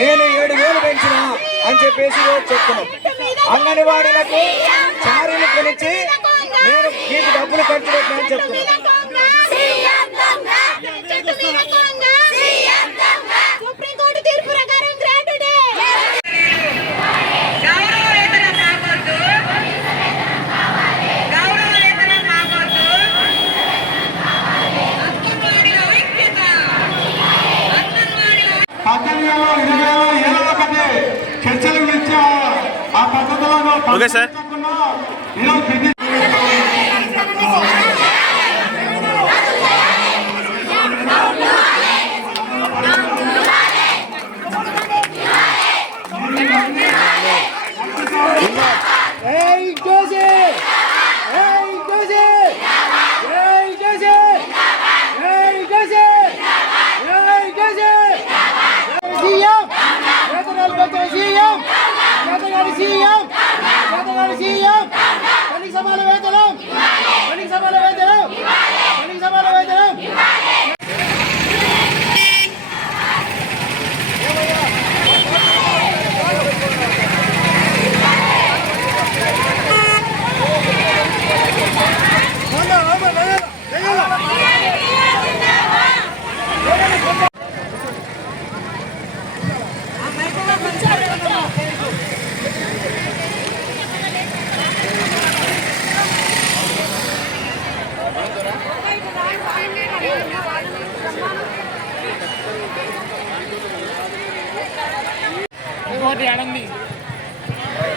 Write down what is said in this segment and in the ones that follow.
నేను ఏడు వేలు పెంచిన అని చెప్పేసి చెప్తున్నాం. అంగన్వాడీలకు చారులు కొనిచ్చి నేను మీకు డబ్బులు ఖర్చు పెట్టినా అని చెప్తున్నాను ఓకే సార్.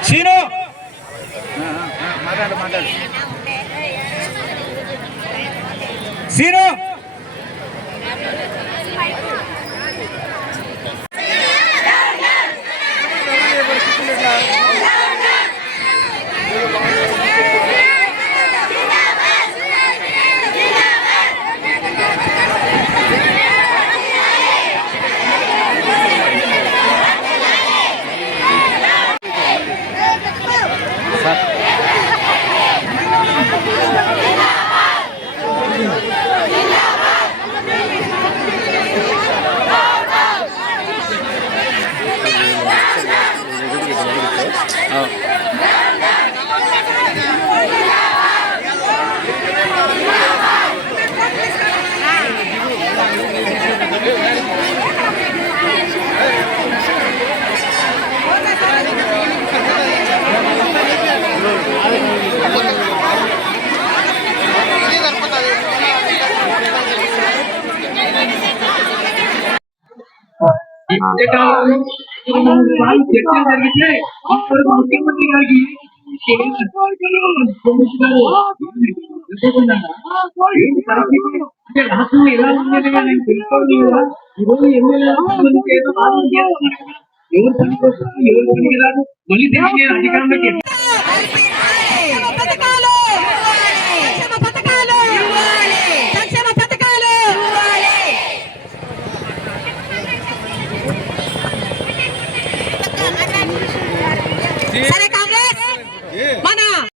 సీను మాట్లాడు మాట్లాడు. సీను Oh. ముఖ్యమంత్రి గారికి ఏంటి పరిస్థితి? అంటే రాష్ట్రం ఎలా ఉండేది నేను తెలుసుకోవాలి ఈరోజు ఎమ్మెల్యే ఎవరు పని ఎవరు పనికి మళ్ళీ అధికారంలోకి